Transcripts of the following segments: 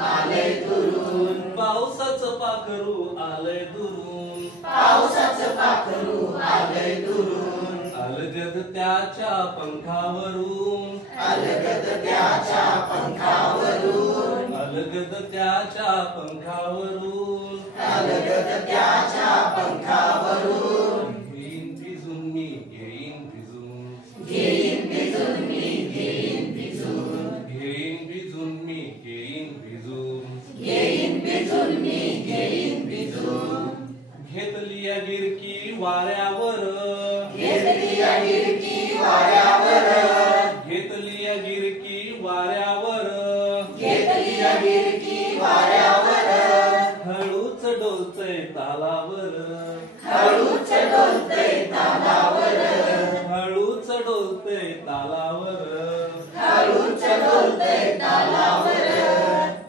आलंय दुरून, पावसाचं पाखरू आलंय दुरून, पावसाचं पाखरू आलंय दुरून, अलगद त्याच्या पंखावरून, अलगद त्याच्या पंखावरून, अलगद त्याच्या पंखावरून, अलगद त्याच्या पंखावरून, घेईन भिजून मी घेईन भिजून, घेईन भिजून मी घेईन भिजून, घेईन भिजून मी घेईन भिजून, घेईन भिजून मी घेईन भिजून, घेतली या गिरकी वाऱ्यावर, घेतली या गिरकी वाऱ्यावर, घेतली या गिरकी वाऱ्यावर, घेतली या गिरकी वाऱ्यावर, हळूच डोलतय तालावर, हळूच डोलतय तालावर, हळूच डोलतय तालावर, हळूच डोलतय तालावर,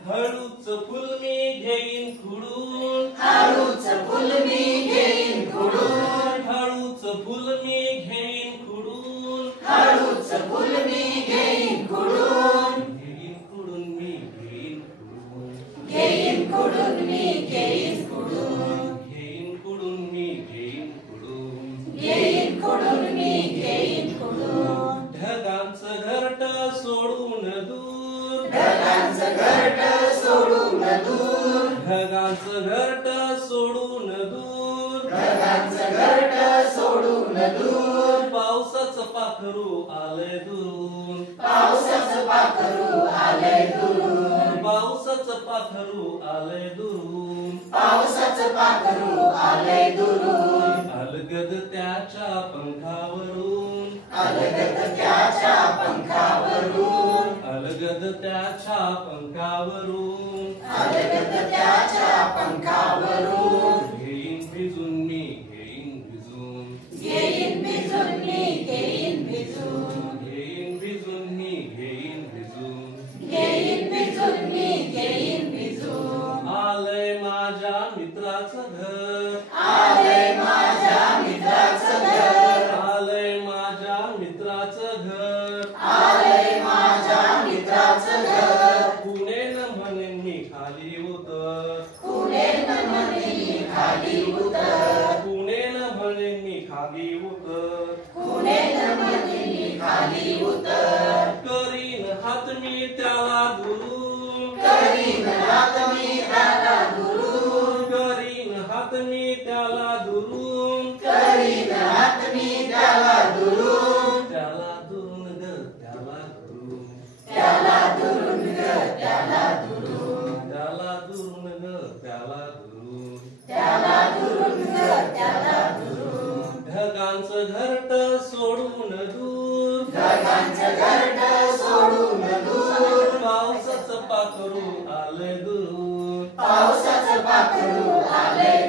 हळूच फुल मी घेईन खुडून, हळूच फुल मी घेईन खुडून, हळूच फुल मी घेईन खुडून, हळूच फुल मी घेईन खुडून, घेईन खुडून मी घेईन खुडून, घेईन खुडून मी घेईन खुडून, घेईन खुडून मी घेईन खुडून, घेईन खुडून मी घेईन खुडून, ढगांचं घरट सोडून दूर, ढगांचं घरट सोडून दूर, ढगांचं घरट सोडून दूर, ढगांचं घरट सोडून दूर, पावसाचं पाखरू आलंय दुरून, पावसाचं पाखरू आलंय दुरून, पावसाचं पाखरू आलंय दुरून, पावसाचं पाखरू आलंय दुरून, अलगद त्याच्या पंखावरून, अलगद त्याच्या पंखावरून, अलगद त्याच्या पंखावरून, अलगद त्याच्या पंखावरून, घेईन भिजून मी घेईन भिजून, घेईन भिजून मी घेईन भिजून, घेईन भिजून मी घेईन भिजून, घेईन भिजून मी घेईन भिजून, आलंय माझ्या मित्राचं घर, आलंय माझ्या मित्राचं घर, आलंय माझ्या मित्राचं घर, आलंय माझ्या मित्राचं घर, कुणेन म्हणेन मी खाली उतर, कुणेन म्हणे खाली उतर, कुणेन म्हणेन मी खाली उतर, कुणेन म्हणे खाली उतर, करीन हात मी त्याला दुरून, करीन हात मी त्याला दुरून, करीन हात मी त्याला दुरून, करीन हात मी त्याला दुरून, त्याला दुरून ग त्याला दुरून, त्याला दुरून ग त्याला दुरून, त्याला दुरून ग त्याला दुरून, त्याला दुरून ग त्याला दुरून, ढगांचं घरट सोडून दूर, ढगांचं घरट सोडून दूर, पावसाचं पाखरू आलंय दुरून, पावसाचं पाखरू आलंय